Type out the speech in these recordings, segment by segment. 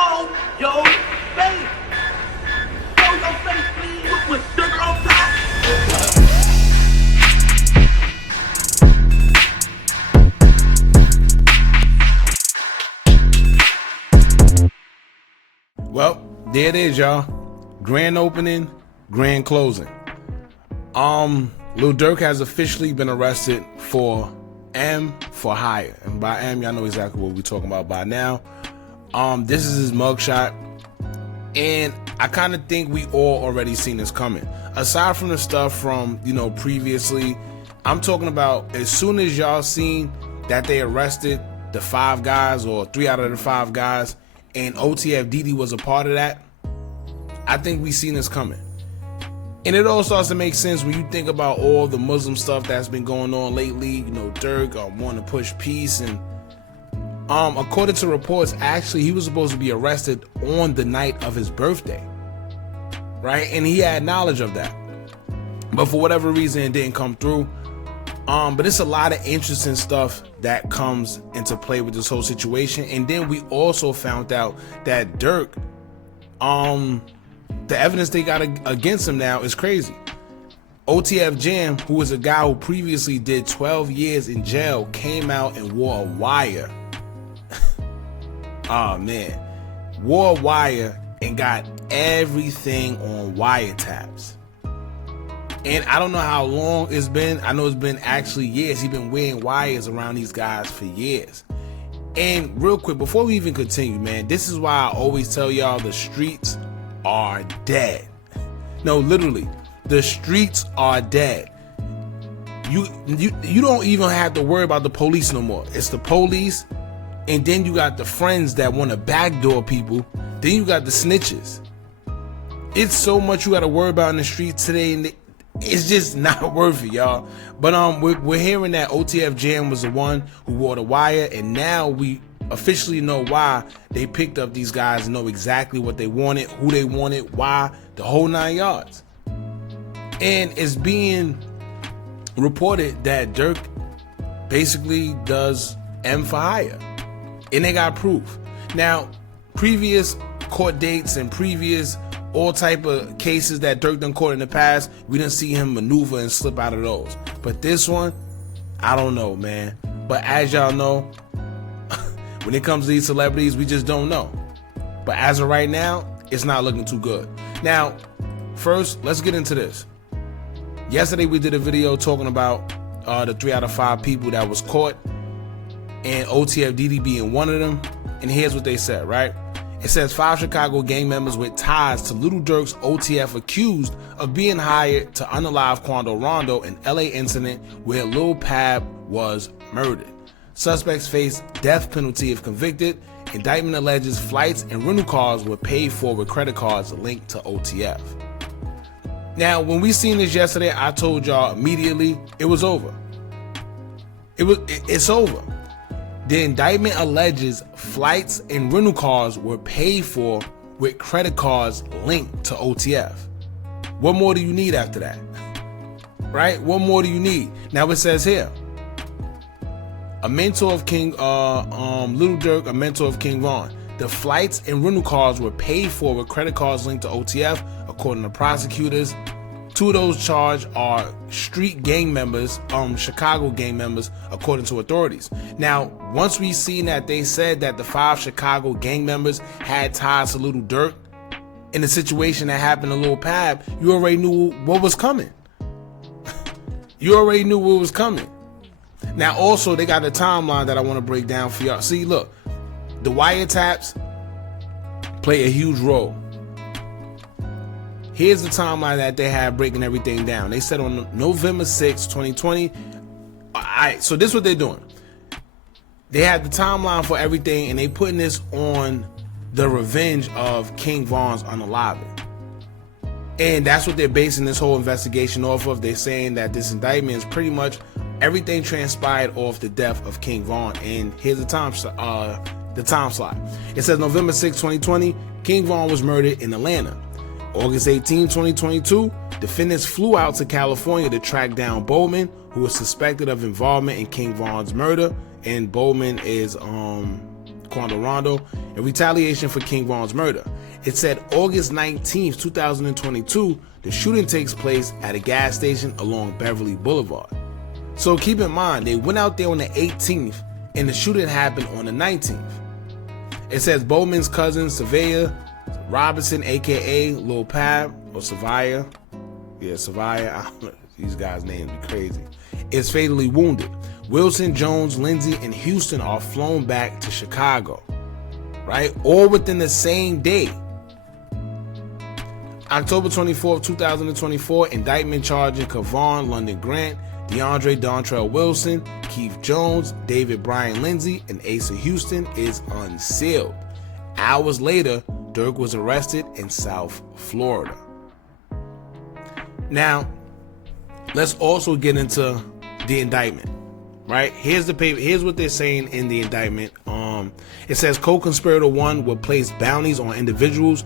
Show your face. Show your face, please. With Durk on top. Well, there it is, y'all. Grand opening, grand closing. Lil Durk has officially been arrested for M for hire. And by M, y'all know exactly what we're talking about by now. This is his mugshot. And I kind of think we all already seen this coming. Aside from the stuff from, previously, I'm talking about as soon as y'all seen that they arrested the 5 guys or 3 out of the 5 guys and OTF Didi was a part of that, I think we seen this coming. And it all starts to make sense when you think about all the Muslim stuff that's been going on lately. Durk wanting to push peace, and according to reports, actually he was supposed to be arrested on the night of his birthday, right? And he had knowledge of that, but for whatever reason it didn't come through. But it's a lot of interesting stuff that comes into play with this whole situation. And then we also found out that Durk, the evidence they got against him now is crazy. OTF Jam, who was a guy who previously did 12 years in jail, came out and wore a wire. Oh man, wore a wire and got everything on wiretaps. And I don't know how long it's been. I know it's been actually years. He's been wearing wires around these guys for years. And real quick, before we even continue, man, this is why I always tell y'all the streets are dead. No, literally, the streets are dead. You don't even have to worry about the police no more. It's the police, and then you got the friends that want to backdoor people. Then you got the snitches. It's so much you got to worry about in the streets today, and it's just not worth it, y'all. But we're hearing that OTF Jam was the one who wore the wire, and now we officially know why they picked up these guys and know exactly what they wanted, who they wanted, why, the whole 9 yards. And it's being reported that Durk basically does M for hire, and they got proof. Now, previous court dates and previous all type of cases that Durk done caught in the past, we didn't see him maneuver and slip out of those. But this one, I don't know, man. But as y'all know, when it comes to these celebrities, we just don't know. But as of right now, it's not looking too good. Now, first, let's get into this. Yesterday, we did a video talking about the 3 out of 5 people that was caught, and OTF Didi being one of them. And here's what they said, right? It says 5 Chicago gang members with ties to Lil Durk's OTF accused of being hired to unalive Quando Rondo, an LA incident where Lul Pab was murdered. Suspects face death penalty if convicted. Indictment alleges flights and rental cars were paid for with credit cards linked to OTF. Now, when we seen this yesterday, I told y'all immediately it was over. It's over. The indictment alleges flights and rental cars were paid for with credit cards linked to OTF. What more do you need after that? Right? What more do you need? Now it says here, a mentor of King, Lil Durk, a mentor of King Von. The flights and rental cars were paid for with credit cards linked to OTF, according to prosecutors. 2 of those charged are street gang members, Chicago gang members, according to authorities. Now, once we seen that they said that the 5 Chicago gang members had ties to Lil Durk in the situation that happened to Lul Pab, you already knew what was coming. You already knew what was coming. Now, also, they got a timeline that I want to break down for y'all. See, look, the wiretaps play a huge role. Here's the timeline that they had breaking everything down. They said on November 6, 2020. All right, so this is what they're doing. They had the timeline for everything, and they putting this on the revenge of King Von's unaliving. And that's what they're basing this whole investigation off of. They're saying that this indictment is pretty much everything transpired off the death of King Von. And here's the time slot. It says November 6, 2020, King Von was murdered in Atlanta. August 18, 2022, defendants flew out to California to track down Bowman, who was suspected of involvement in King Von's murder. And Bowman is Quando Rondo in retaliation for King Von's murder. It said August 19th, 2022, the shooting takes place at a gas station along Beverly Boulevard. So keep in mind, they went out there on the 18th and the shooting happened on the 19th. It says Bowman's cousin, Savia Robinson, aka Lul Pab, or Savia. Yeah, Savia. These guys' names be crazy. Is fatally wounded. Wilson, Jones, Lindsay, and Houston are flown back to Chicago. Right? All within the same day. October 24th, 2024, indictment charging Kavon London Grant, DeAndre Dontrell Wilson, Keith Jones, David Bryan Lindsay, and Asa Houston is unsealed. Hours later, Durk was arrested in South Florida. Now, let's also get into the indictment. Right? Here's the paper. Here's what they're saying in the indictment. It says co-conspirator 1 would place bounties on individuals.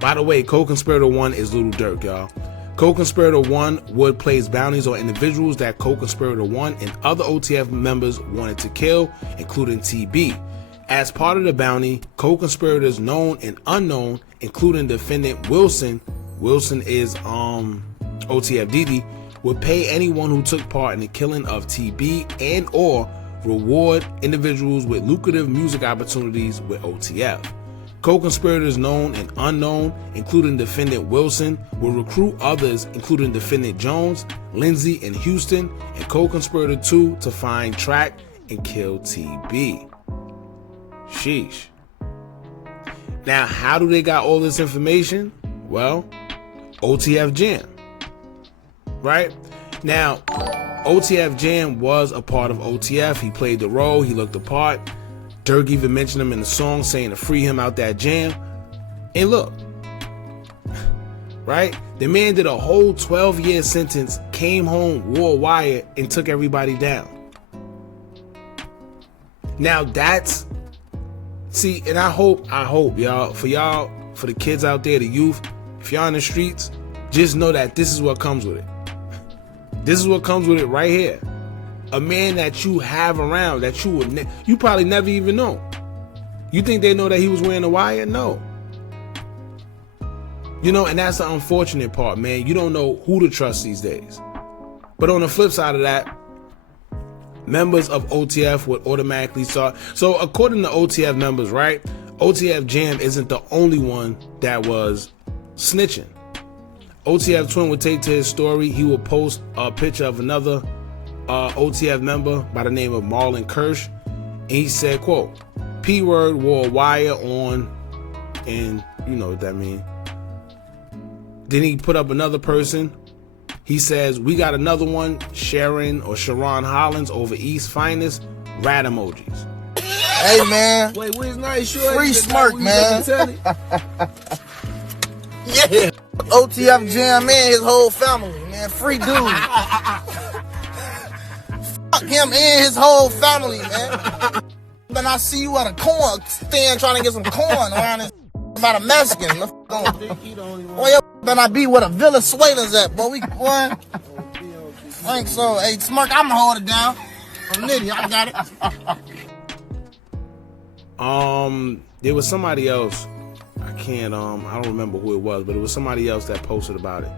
By the way, co-conspirator 1 is Lil Durk, y'all. Co-conspirator 1 would place bounties on individuals that co-conspirator 1 and other OTF members wanted to kill, including TB. As part of the bounty, co-conspirators known and unknown, including defendant Wilson is OTF Didi, would pay anyone who took part in the killing of TB and or reward individuals with lucrative music opportunities with OTF. Co-conspirators known and unknown, including defendant Wilson, will recruit others, including defendant Jones, Lindsay, and Houston, and co-conspirator 2 to find, track, and kill TB. Sheesh. Now, how do they got all this information? Well, OTF Jam. Right? Now, OTF Jam was a part of OTF. He played the role. He looked the part. Durk even mentioned him in the song, saying to free him out that jam. And look, right? The man did a whole 12-year sentence, came home, wore a wire, and took everybody down. Now that's, see, and I hope, y'all, for the kids out there, the youth, if y'all in the streets, just know that this is what comes with it. This is what comes with it right here. A man that you have around that you probably never even know. You think they know that he was wearing a wire? No. You know, and that's the unfortunate part, man. You don't know who to trust these days. But on the flip side of that, members of OTF would automatically start. So according to OTF members, right? OTF Jam isn't the only one that was snitching. OTF Twin would take to his story. He would post a picture of another OTF member by the name of Marlon Kirsch, and he said, quote, P word wore a wire on, and you know what that means. Then he put up another person. He says, we got another one, Sharon Hollins over East Finest, rat emojis. Hey man, Wait, where's nice short? free smirk, man. Yeah, OTF Jam man, his whole family, man, free dude. Him and his whole family, man. Then I see you at a corn stand trying to get some corn around this about a Mexican. Boy, your better not be where the Villa Suelas at, boy. Boy. I think so. Hey, Smirk, I'm gonna hold it down. I'm nitty, I got it. There was somebody else. I don't remember who it was, but it was somebody else that posted about it.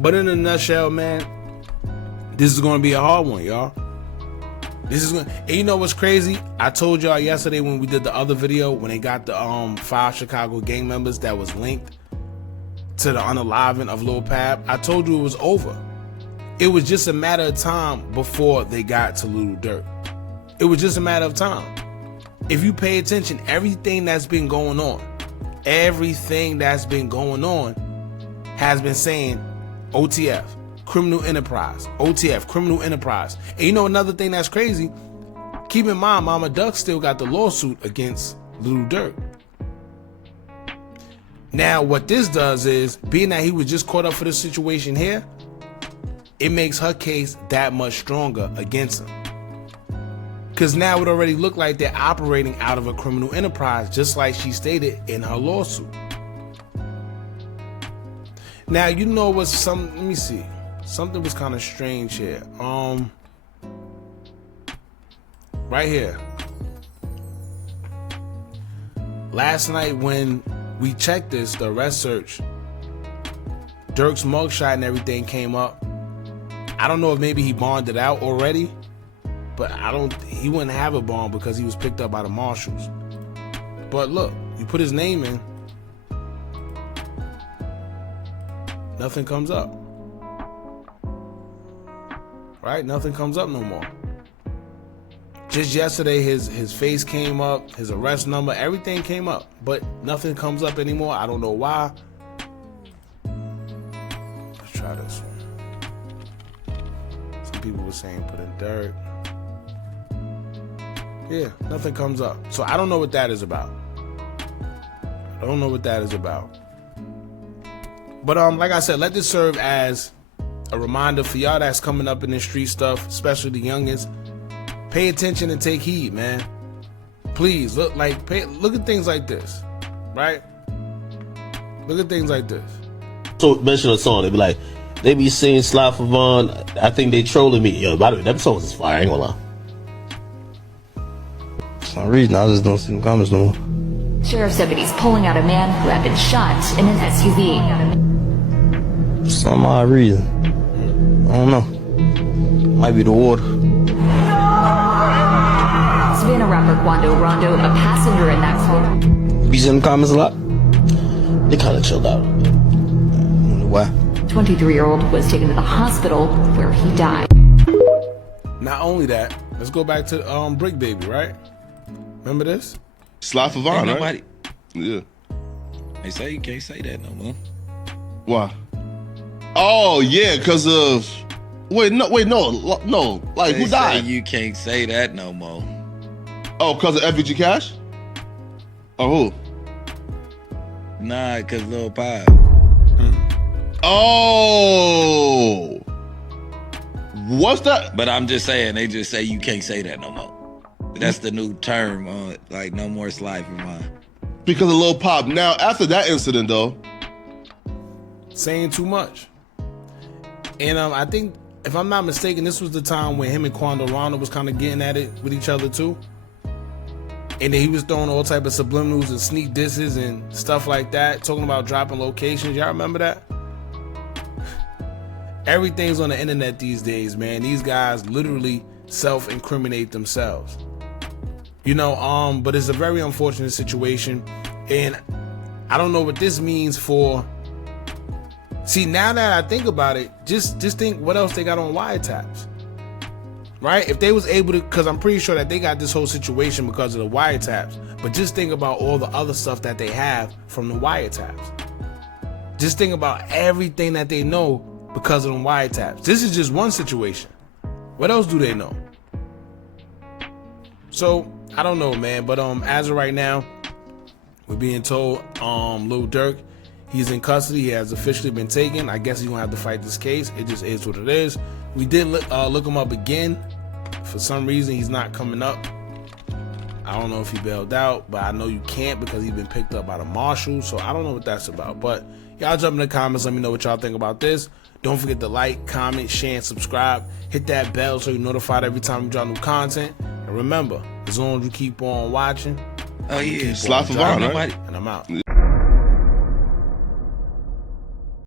But in a nutshell, man, this is going to be a hard one, y'all. And you know what's crazy? I told y'all yesterday when we did the other video, when they got the 5 Chicago gang members that was linked to the unaliving of Lil Pab, I told you it was over. It was just a matter of time before they got to Lil Durk. It was just a matter of time. If you pay attention, everything that's been going on has been saying OTF, criminal enterprise, OTF, criminal enterprise. And you know another thing that's crazy? Keep in mind, Mama Duck still got the lawsuit against Lil Durk. Now, what this does is, being that he was just caught up for this situation here, it makes her case that much stronger against him. Because now it already looked like they're operating out of a criminal enterprise, just like she stated in her lawsuit. Now, you know what's let me see. Something was kind of strange here. Right here. last night when we checked this, the arrest search, Durk's mugshot and everything came up. I don't know if maybe he bonded out already, but he wouldn't have a bond because he was picked up by the marshals. But look, you put his name in, nothing comes up. Right? Nothing comes up no more. Just yesterday, his face came up, his arrest number, everything came up, but nothing comes up anymore. I don't know why. Let's try this one. Some people were saying put in Durk. Yeah, nothing comes up. So I don't know what that is about. I don't know what that is about. But like I said, let this serve as a reminder for y'all that's coming up in the street stuff, especially the youngest. Pay attention and take heed, man. Please look at things like this, right? Look at things like this. So mention a song, they be like, they be singing Sly Favon, I think they trolling me. Yo, by the way, that song is fire, I ain't gonna lie. For some reason, I just don't see them comments no more. Sheriff's deputies pulling out a man who had been shot in an SUV. For some odd reason. I don't know. Might be the water. Savannah rapper Quando Rondo, a passenger in that car. Be in the comments a lot? They kinda chilled out. Why? 23-year-old was taken to the hospital where he died. Not only that, let's go back to Brick Baby, right? Remember this? Sly Favon, right? Nobody. Yeah. They say you can't say that no more. Why? Oh yeah, because of no. Like They who say died? you can't say that no more. Oh, because of FBG Cash? Oh, who? Nah, cause Lul Pab. Oh, what's that? But I'm just saying, they just say you can't say that no more. That's the new term on like no more Sly Favon. Because of Lil Pab. Now, after that incident, though, Saying too much. And I think, if I'm not mistaken, this was the time when him and Quando Rondo was kind of getting at it with each other too. And then he was throwing all type of subliminals and sneak disses and stuff like that, talking about dropping locations. Y'all remember that? Everything's on the internet these days, man. These guys literally self-incriminate themselves. You know, but it's a very unfortunate situation. And I don't know what this means for... See, now that I think about it, just think what else they got on wiretaps. Right? If they was able to, because I'm pretty sure that they got this whole situation because of the wiretaps. But just think about all the other stuff that they have from the wiretaps. Just think about everything that they know because of the wiretaps. This is just one situation. What else do they know? So, I don't know, man. But as of right now, we're being told Lil Durk, he's in custody. He has officially been taken. I guess he's gonna have to fight this case. It just is what it is. We did look him up again. For some reason, he's not coming up. I don't know if he bailed out, but I know you can't because he's been picked up by the marshals. So I don't know what that's about. But y'all jump in the comments. Let me know what y'all think about this. Don't forget to like, comment, share, and subscribe. Hit that bell so you're notified every time we drop new content. And remember, as long as you keep on watching, Oh yeah, Sly Favon, right? and I'm out.